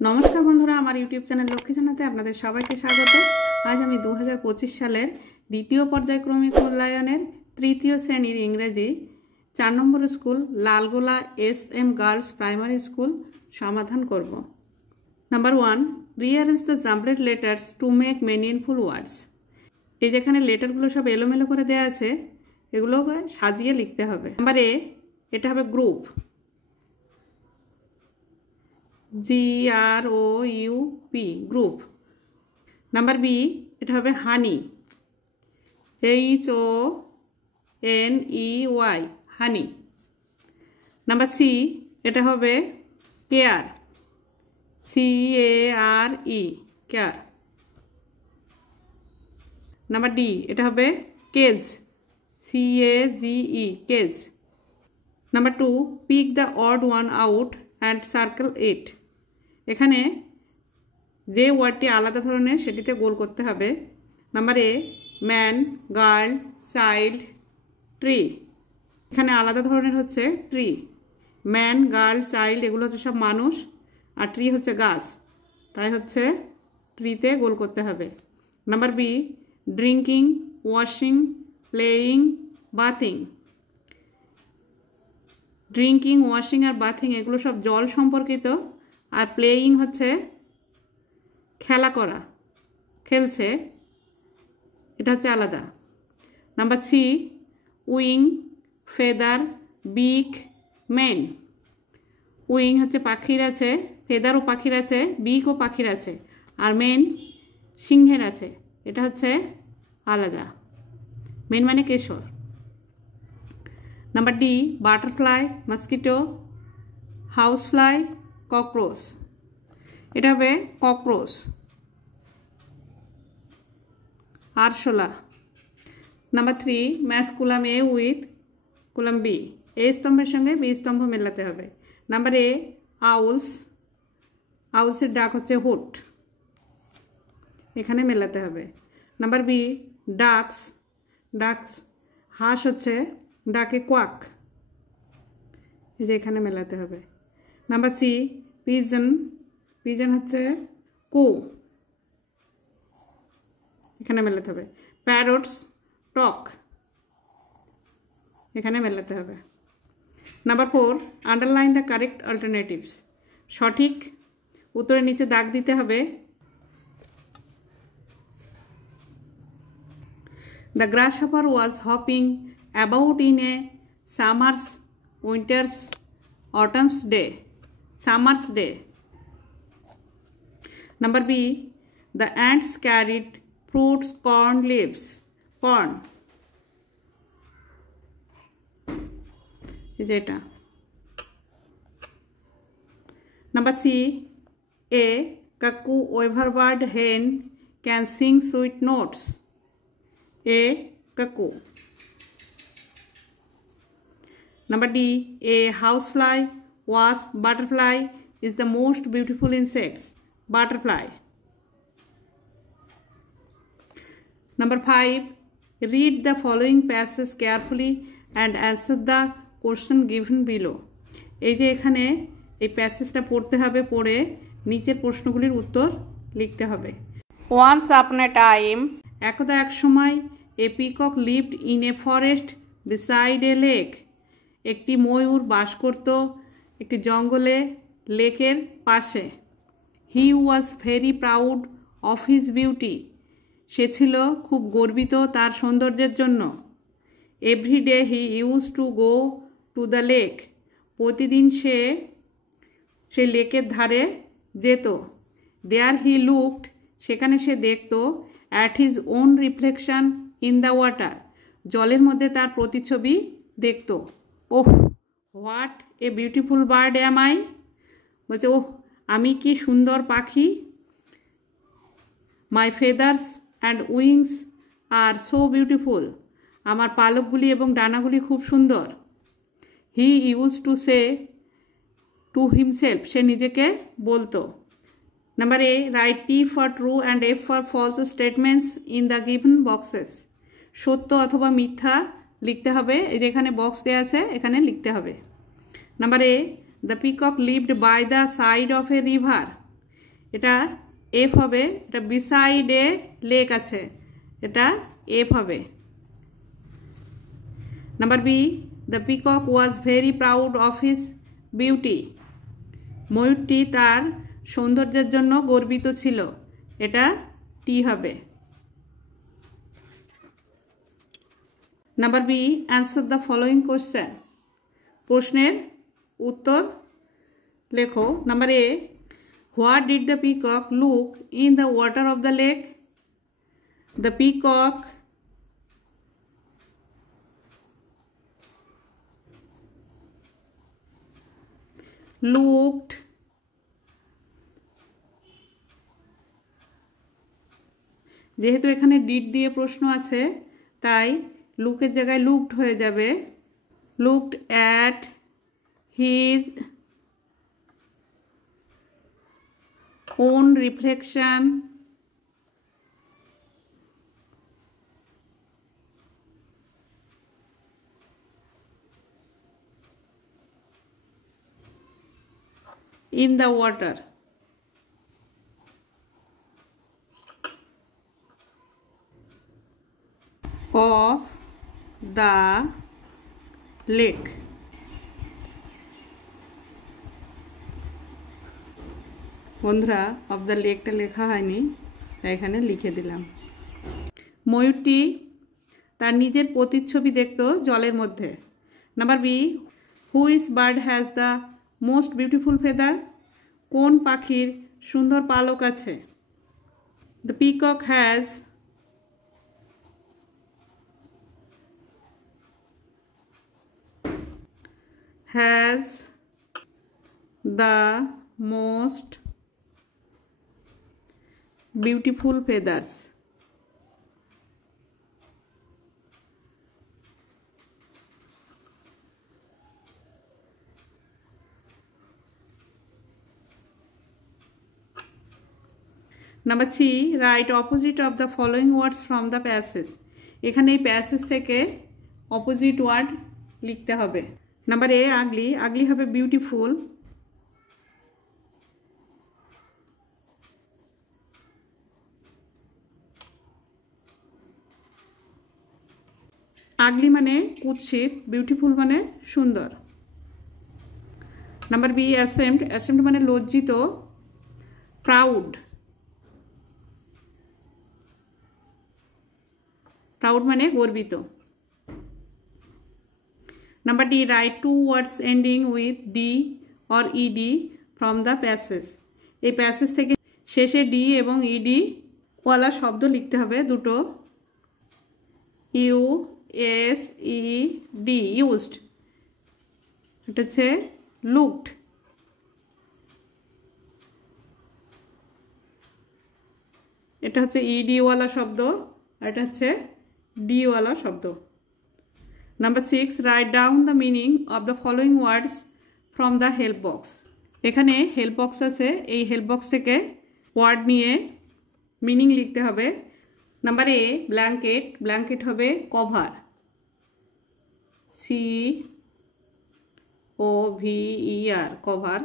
नमस्कार बंधुरा आमार यूट्यूब चैनल लक्ष्मी जानाते आपनादेर सबाइके स्वागत। आज आमी 2025 सालेर द्वितीय पर्यायक्रमिक मूल्यायनेर तृतीय श्रेणीर इंग्रेजी 4 नम्बर स्कूल लालगोला एस.एम. गार्लस प्राइमारी स्कूल समाधान करब। Number 1, rearrange the jumbled letters to make meaningful words. এই যেখানে লেটারগুলো সব এলোমেলো করে দেওয়া আছে এগুলো সাজিয়ে লিখতে হবে। নাম্বার এ এটা হবে group, GROUP group. Number B এটা হবে honey, HONEY honey. Number C এটা হবে care, CARE care. Number D এটা হবে cage, CAGE cage. Number 2, pick the odd one out and circle it. এখানে যে ওয়ার্ডটি আলাদা ধরনের সেটিতে গোল করতে হবে। Number A man, girl, child, tree. এখানে আলাদা ধরনের হচ্ছে ট্রি। ম্যান, গার্ল, চাইল্ড এগুলো হচ্ছে সব মানুষ, আর ট্রি হচ্ছে গাছ, তাই হচ্ছে ট্রিতে গোল করতে হবে। Number B drinking, washing, playing, bathing. Drinking, washing আর বাথিং এগুলো সব জল সম্পর্কিত, আর প্লেয়িং হচ্ছে খেলা করা, খেলছে, এটা হচ্ছে আলাদা। নাম্বার সি উইং, ফেদার, বিক, মেন। উইং হচ্ছে পাখির আছে, ফেদারও পাখির আছে, বিকও পাখির আছে, আর মেন সিংহের আছে, এটা হচ্ছে আলাদা। মেন মানে কেশর। Number D butterfly, mosquito, house fly, cockroach. এটা হবে ককরোচ। আরশোলা। Number 3 match column A with column B. A স্তম্ভের সঙ্গে বি স্তম্ভ মেলাতে হবে। নাম্বার এ আউলস, আউলসের ডাক হচ্ছে হুট, এখানে মেলাতে হবে। নাম্বার বি ডাকস, ডাকস হাঁস হচ্ছে ডাকে কোয়াক, এই যে এখানে মেলাতে হবে। নাম্বার সি পিজন, পিজন হচ্ছে কু, এখানে মেলাতে হবে। প্যারটস টক, এখানে মেলাতে হবে। Number 4 underline the correct alternatives. সঠিক উত্তরের নিচে দাগ দিতে হবে। The grasshopper was hopping about in a summer's, winter's, autumn's day. Summer's day. Number B, the ants carried fruits, corn, leaves. Corn. Is it? Number C, a cuckoo, weaverbird, hen can sing sweet notes. A cuckoo. Number D, a housefly, wasp, butterfly is the most beautiful insects. Butterfly. Number 5, read the following passage carefully and answer the question given below. এই যে এখানে এই প্যাসেজটা পড়তে হবে, পড়ে নিচের প্রশ্নগুলির উত্তর লিখতে হবে। Once upon a time, একদা এক সময়, a peacock lived in a forest beside a lake. একটি ময়ূর বাস করত একটি জঙ্গলে, লেকের পাশে। He was very proud of his beauty. সে ছিল খুব গর্বিত তার সৌন্দর্যের জন্য। Every day he used to go to the lake. প্রতিদিন সে সেই লেকের ধারে যেত। There he looked, সেখানে সে দেখত, at his own reflection in the water. জলের মধ্যে তার প্রতিচ্ছবি দেখত। Oh what a beautiful bird am I. বলছে ওহ আমি কি সুন্দর পাখি। My feathers and wings are so beautiful. আমার পালকগুলি এবং ডানাগুলি খুব সুন্দর। He use to say to himself, সে নিজেকে বলতো। Number A write T for true and F for false statements in the given boxes. সত্য অথবা মিথ্যা লিখতে হবে, এই যে এখানে বক্স দেওয়া আছে এখানে লিখতে হবে। Number A the peacock lived by the side of a river. এটা এফ হবে, এটা বিসাইড এ লেক আছে, এটা এফ হবে। Number B, the peacock was very proud of his beauty. ময়ূরটি তার সৌন্দর্যের জন্য গর্বিত ছিল, এটা টি হবে। Number B, answer the following question. প্রশ্নের উত্তর লেখো। Number A, what did the peacock look in the water of the lake? The peacock looked যেহেতু এখানে ডিড দিয়ে প্রশ্ন আছে তাই লুকের জায়গায় লুকড হয়ে যাবে। Looked at his own reflection in the water. Of the lake. বন্ধুরা, অফ দ্য লেকটা লেখা হয়নি তাই এখানে লিখে দিলাম। ময়ূরটি তার নিজের প্রতিচ্ছবি দেখত জলের মধ্যে। Number B, which bird has the most beautiful feather? কোন পাখির সুন্দর পালক আছে? The peacock has the most beautiful feathers. Number C, write opposite of the following words from the passage. এখানে এই প্যাসেজ থেকে অপোজিট ওয়ার্ড লিখতে হবে। নাম্বার এ, আগলি। আগলি হবে বিউটিফুল। আগলি মানে কুৎসিত, বিউটিফুল মানে সুন্দর। Number B, ashamed. অ্যাসেম্ড মানে লজ্জিত। প্রাউড। প্রাউড মানে গর্বিত। Number D, write two words ending with D or ED from the passage. এই প্যাসেজ থেকে শেষে ডি এবং ইডি ওয়ালা শব্দ লিখতে হবে দুটো। U S E D, used. এটা হচ্ছে লুকড। এটা হচ্ছে ইডি ওয়ালা শব্দ, আর এটা হচ্ছে ডি ওয়ালা শব্দ। Number 6, write down the meaning of the following words from the help box. এখানে হেল্প বক্স আছে, এই হেল্প বক্স থেকে ওয়ার্ড নিয়ে মিনিং লিখতে হবে। Number A, blanket. ব্ল্যাঙ্কেট হবে cover, COVER, cover.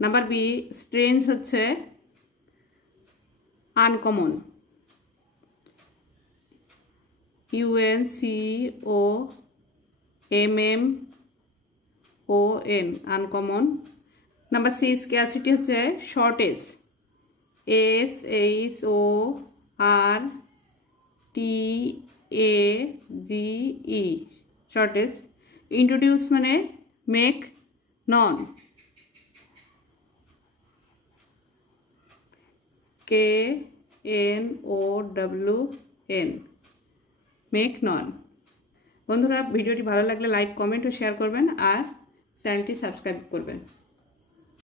Number B, strange হচ্ছে uncommon, UNCOMMON, uncommon. Number C, scarcity হচ্ছে শর্টেজ, SHORTAGE, শর্টেজ। ইন্ট্রোডিউস মানে make known, KNOWN, make known. বন্ধুরা, ভিডিওটি ভালো লাগলে লাইক, কমেন্ট ও শেয়ার করবেন আর চ্যানেলটি সাবস্ক্রাইব করবেন।